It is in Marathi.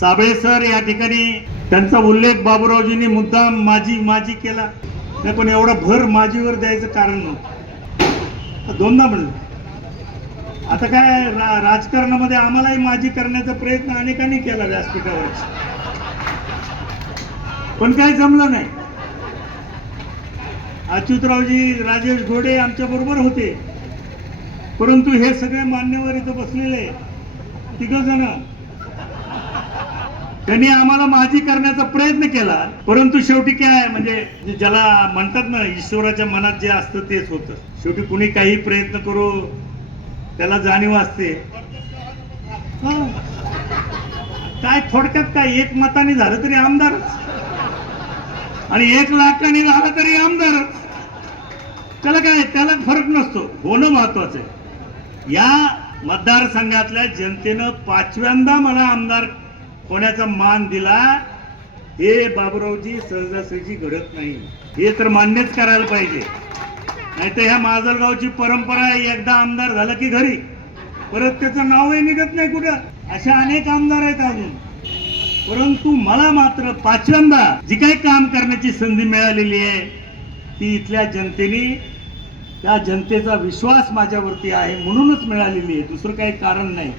साबळे सर या ठिकाणी त्यांचा उल्लेख बाबूरावजींनी मुद्दाम माझी माझी केला नाही, पण एवढा भर माझीवर द्यायचं कारण नव्हतं. दोनदा म्हणलं. आता काय राजकारणामध्ये आम्हालाही माझी करण्याचा प्रयत्न अनेकांनी केला व्यासपीठावर, पण काय जमलं नाही. अच्युतरावजी राजेश घोडे आमच्या बरोबर होते, परंतु हे सगळे मान्यवर इथं बसलेले तिघ जण त्यांनी आम्हाला माझी करण्याचा प्रयत्न केला, परंतु शेवटी काय म्हणजे ज्याला म्हणतात ना, ईश्वराच्या मनात जे असतं तेच होतं. शेवटी कुणी काही प्रयत्न करू त्याला जाणीव असते. काय थोडक्यात काय, 1 मताने झालं तरी आमदारच आणि 1 लाखाने झालं तरी आमदारच. त्याला काय, त्याला फरक नसतो, होणं महत्वाचं आहे. या मतदारसंघातल्या जनतेनं 5व्यांदा मला आमदार होण्याचा मान दिला. हे बाबूरावजी सहजासहजी घडत नाही, हे तर मान्यच करायला पाहिजे. नाही तर ह्या माजलगावची परंपरा आहे, एकदा आमदार झालं की घरी परत त्याचं नावही निघत नाही कुठं. अशा अनेक आमदार आहेत अजून, परंतु मला मात्र 5व्यांदा जी काही काम करण्याची संधी मिळालेली आहे ती इथल्या जनतेने, त्या जनतेचा विश्वास माझ्यावरती आहे म्हणूनच मिळालेली आहे, दुसरं काही कारण नाही.